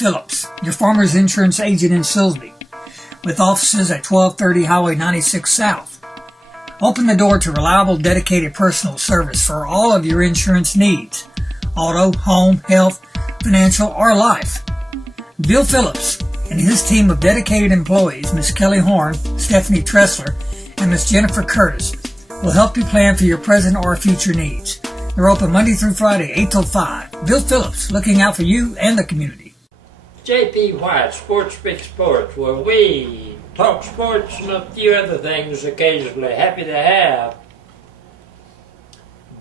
Phillips, your farmer's insurance agent in Silsbee, with offices at 1230 Highway 96 South. Open the door to reliable, dedicated personal service for all of your insurance needs: auto, home, health, financial, or life. Bill Phillips and his team of dedicated employees, Miss Kelly Horn, Stephanie Tressler, and Miss Jennifer Curtis, will help you plan for your present or future needs. They're open Monday through Friday, 8 till 5. Bill Phillips, looking out for you and the community. J.P. White, SportsSpeak Sports, where we talk sports and a few other things occasionally. Happy to have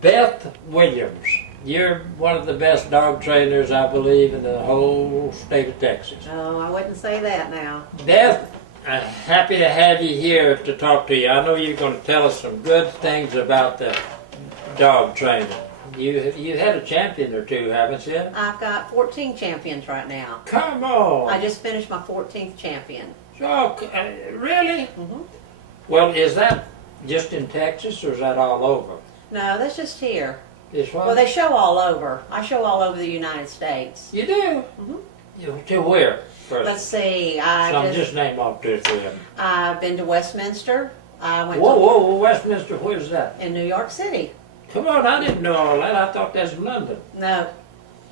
Beth Williams. You're one of the best dog trainers, I believe, in the whole state of Texas. Oh, I wouldn't say that now. Beth, I'm happy to have you here to talk to you. I know you're going to tell us some good things about the dog training. You had a champion or two, haven't you? I've got 14 champions right now. Come on! I just finished my 14th champion. Oh, really? Mm-hmm. Well, is that just in Texas or is that all over? No, that's just here. This one? Well, they show all over. I show all over the United States. You do? Mm-hmm. To where? First? Let's see. Just name off 2 or 3 of them. I've been to Westminster. I went Whoa, Westminster, where's that? in New York City. Come on, I didn't know all that. I thought that's London. No,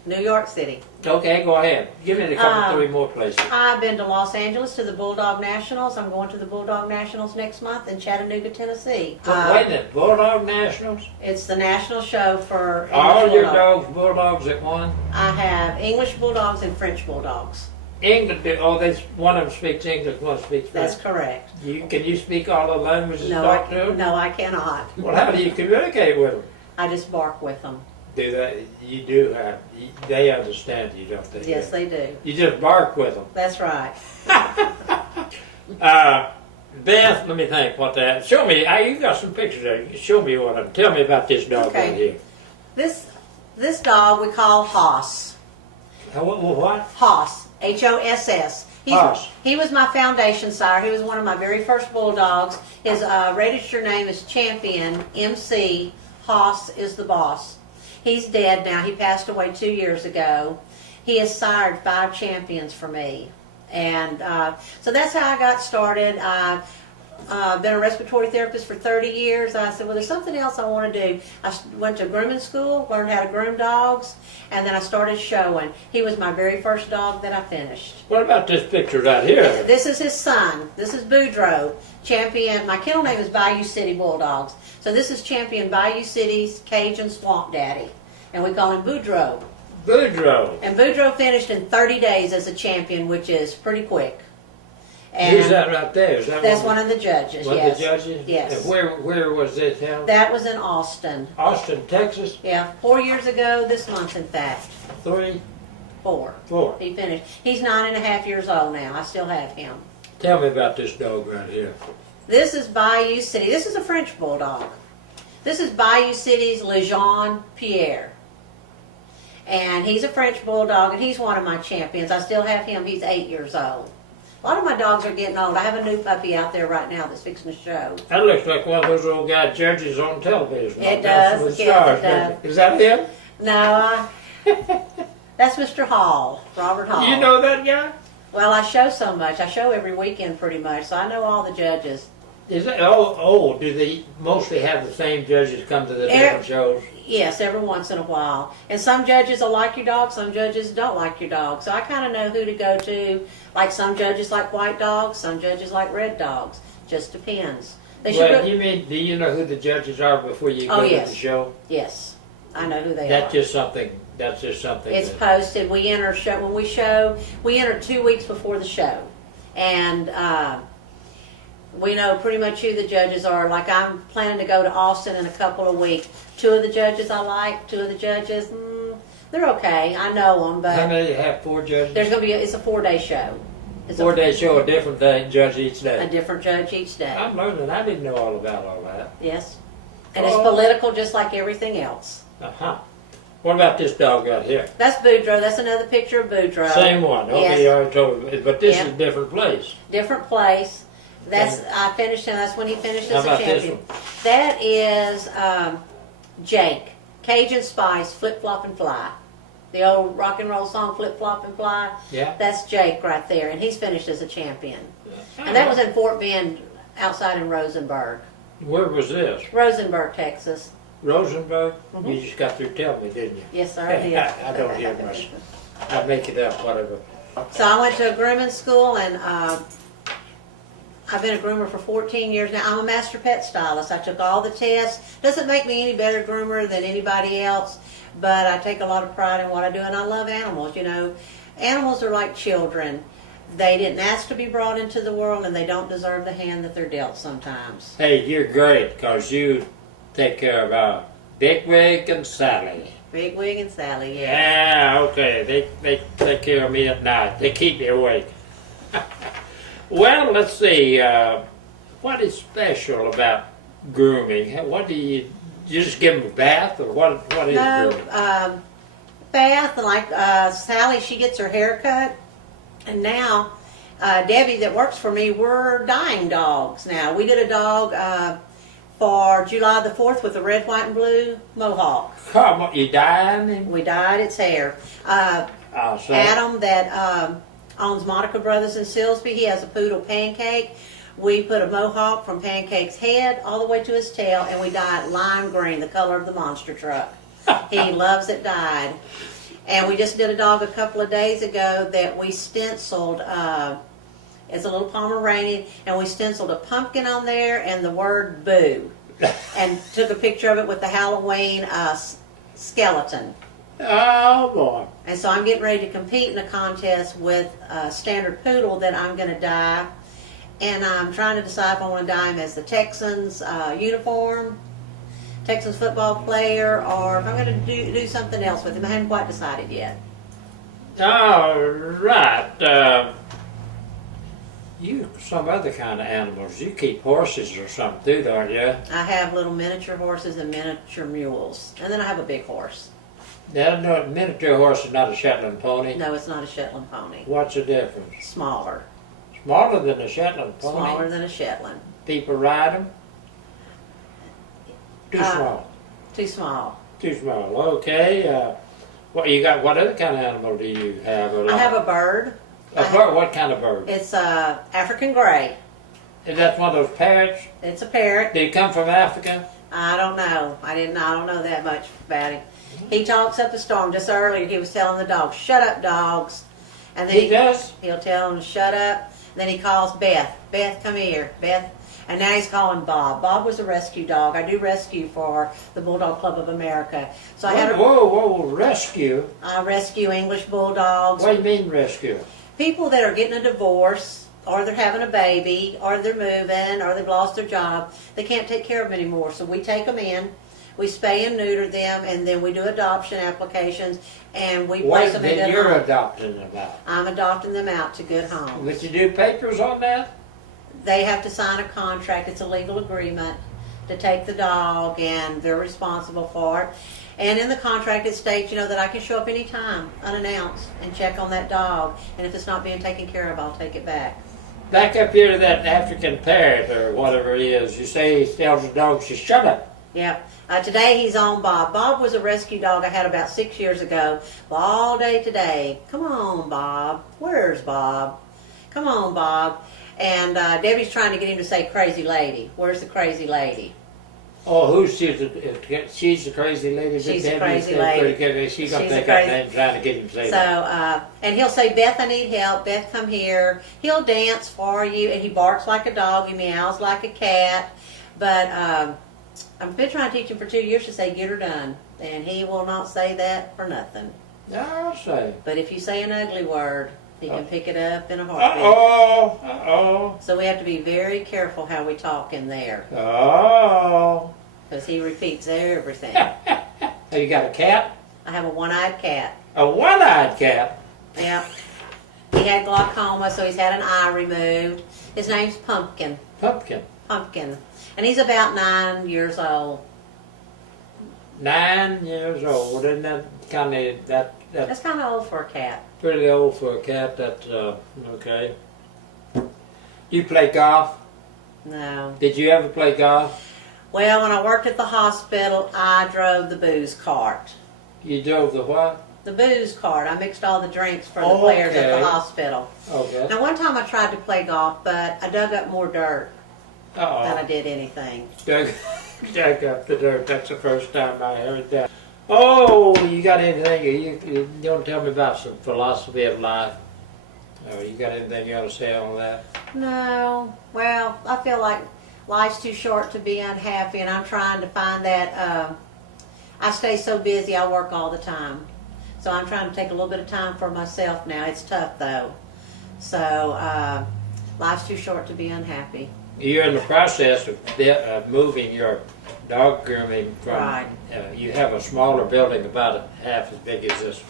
New York City. Okay, go ahead. Give me the couple, 3 more places. I've been to Los Angeles to the Bulldog Nationals. I'm going to the Bulldog Nationals next month in Chattanooga, Tennessee. Wait a minute, Bulldog Nationals? It's the national show for All English your Bulldogs. dogs, Bulldogs at one? I have English Bulldogs and French Bulldogs. English, one of them speaks English, one speaks French. That's correct. Can you speak all the languages? No, Talk to them? no, I cannot. Well, how do you communicate with them? I just bark with them. Do they? You do have. They understand you, don't they? Yes, they do. You just bark with them. That's right. Beth, let me think what that. Show me. You got some pictures there. Show me one of them. Tell me about this dog Okay. right here. This dog we call Hoss. What? Hoss. H-O-S-S. Hoss. He was my foundation sire. He was one of my very first Bulldogs. His registered name is Champion MC. Hoss is the boss. He's dead now. He passed away 2 years ago. He has sired 5 champions for me. And so that's how I got started. I've been a respiratory therapist for 30 years. I said, well, there's something else I want to do. I went to grooming school, learned how to groom dogs, and then I started showing. He was my very first dog that I finished. What about this picture right here? This is his son. This is Boudreaux, Champion. My kennel name is Bayou City Bulldogs. So this is Champion Bayou City's Cajun Swamp Daddy. And we call him Boudreaux. Boudreaux. And Boudreaux finished in 30 days as a champion, which is pretty quick. And who's that right there? Is that that's one of the judges, one yes. of the judges? Yes. And where was this held? That was in Austin. Austin, Texas? Yeah, 4 years ago, this month in fact. 3? 4. 4. He finished. He's 9.5 years old now. I still have him. Tell me about this dog right here. This is Bayou City. This is a French Bulldog. This is Bayou City's Lejeune Pierre. And he's a French Bulldog, and he's one of my champions. I still have him. He's 8 years old. A lot of my dogs are getting old. I have a new puppy out there right now that's fixing to show. That looks like one of those old guy judges on television. It does. Yes, it does. Is that him? No, that's Mr. Hall, Robert Hall. You know that guy? Well, I show so much. I show every weekend pretty much, so I know all the judges. Is that do they mostly have the same judges come to the different shows? Yes, every once in a while. And some judges will like your dog, some judges don't like your dog. So I kind of know who to go to. Like some judges like white dogs, some judges like red dogs. Just depends. Do you know who the judges are before you go to the show? Yes, I know who they That's are. just something. It's posted. We enter when we enter 2 weeks before the show. And we know pretty much who the judges are. Like I'm planning to go to Austin in a couple of weeks. 2 of the judges I like. 2 of the judges, they're okay. I know them, but how many have 4 judges? There's going to be it's a 4-day show. It's 4-day show, a different judge each day. A different judge each day. I'm learning. I didn't know all about all that. Yes, and it's political just like everything else. What about this dog right here? That's Boudreaux. That's another picture of Boudreaux. Same one. Okay, yes. you already told me. But this is a different place. Different place. I finished him. That's when he finished as How about a champion. this one? That is Jake, Cajun Spice, Flip Flop and Fly. The old rock and roll song, Flip, Flop, and Fly. Yeah. That's Jake right there, and he's finished as a champion. And that was in Fort Bend, outside in Rosenberg. Where was this? Rosenberg, Texas. Rosenberg? You just got through telling me, didn't you? Yes, sir, I did. I don't hear much. I make it up, whatever. So I went to a grooming school, and I've been a groomer for 14 years now. I'm a master pet stylist. I took all the tests. Doesn't make me any better groomer than anybody else, but I take a lot of pride in what I do, and I love animals. You know, animals are like children. They didn't ask to be brought into the world, and they don't deserve the hand that they're dealt sometimes. Hey, you're great, because you take care of Big Wig and Sally. Big Wig and Sally, yeah. Yeah, okay. They take care of me at night. They keep me awake. Well, let's see. What is special about grooming? What do you just give them a bath, or what is grooming? Beth, like Sally, she gets her hair cut. And now, Debbie that works for me, we're dyeing dogs now. We did a dog for July the 4th with a red, white, and blue mohawk. Come on, you dyeing him? We dyed its hair. Awesome. Adam that owns Monica Brothers in Silsby, he has a poodle Pancake. We put a mohawk from Pancake's head all the way to his tail, and we dyed lime green, the color of the monster truck. He loves it dyed. And we just did a dog a couple of days ago that we stenciled. It's a little Pomeranian, and we stenciled a pumpkin on there and the word boo. And took a picture of it with the Halloween skeleton. Oh, boy. And so I'm getting ready to compete in a contest with a standard poodle that I'm going to dye. And I'm trying to decide if I want to dye him as the Texans uniform, Texans football player, or if I'm going to do something else with him. I haven't quite decided yet. All right. You some other kind of animals. You keep horses or something too, don't you? I have little miniature horses and miniature mules. And then I have a big horse. Now, no, miniature horse is not a Shetland pony. No, it's not a Shetland pony. What's the difference? Smaller. Smaller than a Shetland pony? Smaller than a Shetland. People ride them? Too small. Too small. Too small. Okay. What you got? What other kind of animal do you have? I have a bird. A bird? What kind of bird? It's African gray. Is that one of those parrots? It's a parrot. Did he come from Africa? I don't know. I don't know that much about him. He talks up a storm. Just earlier, he was telling the dogs, "Shut up, dogs." And then He does? He'll tell them to shut up. Then he calls Beth. Beth, come here. Beth. And now he's calling Bob. Bob was a rescue dog. I do rescue for the Bulldog Club of America. So I had Whoa, rescue? I rescue English bulldogs. What do you mean rescue? People that are getting a divorce, or they're having a baby, or they're moving, or they've lost their job. They can't take care of them anymore. So we take them in, we spay and neuter them, and then we do adoption applications, and we place them in good You're homes. adopting them out. I'm adopting them out to good homes. Would you do papers on that? They have to sign a contract. It's a legal agreement to take the dog, and they're responsible for it. And in the contract it states, that I can show up anytime, unannounced, and check on that dog. And if it's not being taken care of, I'll take it back. Back up here to that African parrot or whatever it is. You say he tells the dog to shut up. Yeah. Today he's on Bob. Bob was a rescue dog I had about 6 years ago. All day today. Come on, Bob. Where's Bob? Come on, Bob. And Debbie's trying to get him to say crazy lady. Where's the crazy lady? Oh, who's she's the crazy lady? She's the Debbie crazy said lady. pretty good. She's going to She's take the that crazy- name trying to get him to say So, that. and he'll say, Beth, I need help. Beth, come here. He'll dance for you, and he barks like a dog. He meows like a cat. But I've been trying to teach him for 2 years to say, get her done. And he will not say that for nothing. I'll say. But if you say an ugly word, he can pick it up in a heartbeat. Uh-oh. So we have to be very careful how we talk in there, Oh. because he repeats everything. Have you got a cat? I have a one-eyed cat. A one-eyed cat? Yeah. He had glaucoma, so he's had an eye removed. His name's Pumpkin. Pumpkin. Pumpkin. And he's about 9 years old. 9 years old. Isn't that kind of that's That's kind of old for a cat. pretty old for a cat? That's okay. You play golf? No. Did you ever play golf? Well, when I worked at the hospital, I drove the booze cart. You drove the what? the booze cart. I mixed all the drinks for the players at the hospital. Okay. Now, one time I tried to play golf, but I dug up more dirt than I Uh-oh. did anything. Dug up the dirt. That's the first time I heard that. Oh, you got anything? You don't tell me about some philosophy of life. Oh, you got anything you want to say on that? No. Well, I feel like life's too short to be unhappy, and I'm trying to find that. I stay so busy, I work all the time. So I'm trying to take a little bit of time for myself now. It's tough, though. So life's too short to be unhappy. You're in the process of moving your dog grooming from. Right. You have a smaller building, about half as big as this.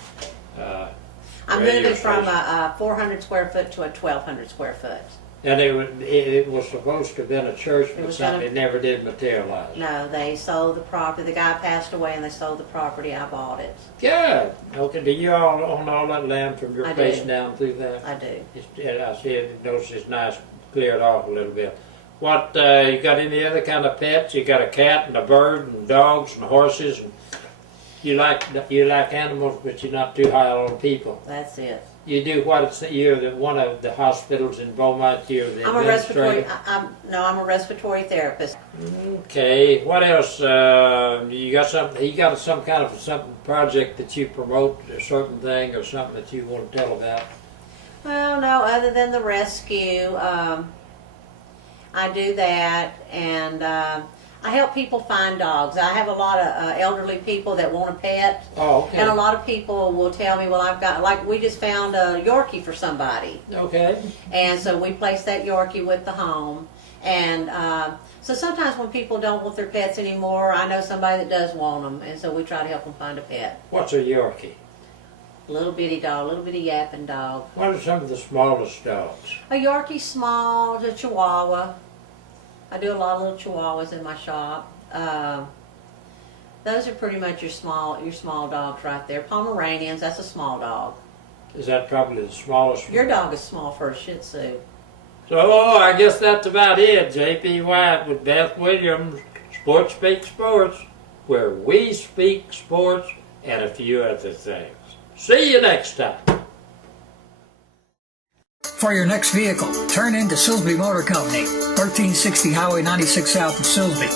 I'm radio moving from station. a 400 square foot to a 1,200 square foot. And it was supposed to have been a church, but it never did materialize. No, they sold the property. The guy passed away, and they sold the property. I bought it. Good. Okay. Do you all own all that land from your I place do. down through there? I do. I see it. Notice it's nice, cleared off a little bit. What you got? Any other kind of pets? You got a cat and a bird and dogs and horses. And you like animals, but you're not too high on people. That's it. You do what? You're one of the hospitals in Beaumont. You're the I'm a respiratory. administrator? I'm a respiratory therapist. Okay. What else? You got something? You got some kind of something project that you promote, a certain thing or something that you want to tell about? Well, no, other than the rescue, I do that, and I help people find dogs. I have a lot of elderly people that want a pet, Oh, okay. and a lot of people will tell me, well, I've got, like, we just found a Yorkie for somebody, Okay. and so we place that Yorkie with the home, and so sometimes when people don't want their pets anymore, I know somebody that does want them, and so we try to help them find a pet. What's a Yorkie? Little bitty dog, little bitty yapping dog. What are some of the smallest dogs? A Yorkie small, a Chihuahua. I do a lot of little Chihuahuas in my shop. Those are pretty much your small dogs right there. Pomeranians, that's a small dog. Is that probably the smallest? Your dog is small for a Shih Tzu. So I guess that's about it. J.P. White with Beth Williams, SportsSpeak Sports, where we speak sports and a few other things. See you next time. For your next vehicle, turn into Silsby Motor Company, 1360 Highway 96 south of Silsby.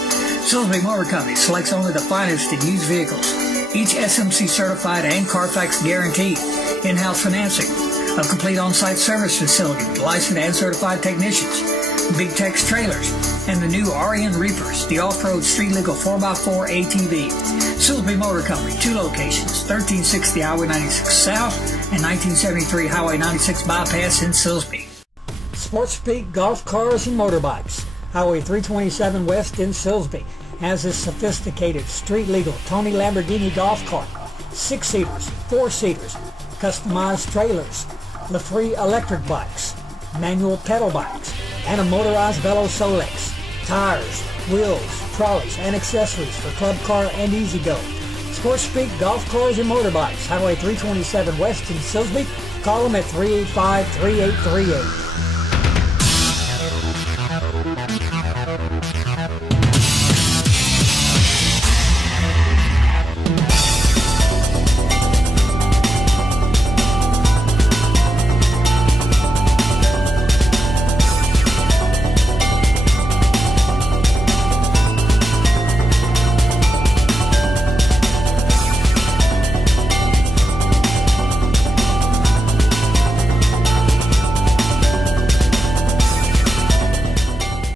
Silsby Motor Company selects only the finest in used vehicles, each SMC certified and Carfax guaranteed. In-house financing, a complete on-site service facility with licensed and certified technicians, Big Tex trailers, and the new RN Reapers, the off-road street legal 4x4 ATV. Silsby Motor Company, 2 locations, 1360 Highway 96 South and 1973 Highway 96 Bypass in Silsby. SportsSpeak Golf Cars and Motorbikes, Highway 327 West in Silsby, has a sophisticated street legal Tony Lamborghini golf cart, 6-seaters, 4-seaters, customized trailers, LaFree electric bikes, manual pedal bikes, and a motorized Velo Solex, tires, wheels, trolleys, and accessories for Club Car and Easy Go. SportsSpeak Golf Cars and Motorbikes, Highway 327 West in Silsby. Call them at 385-3838.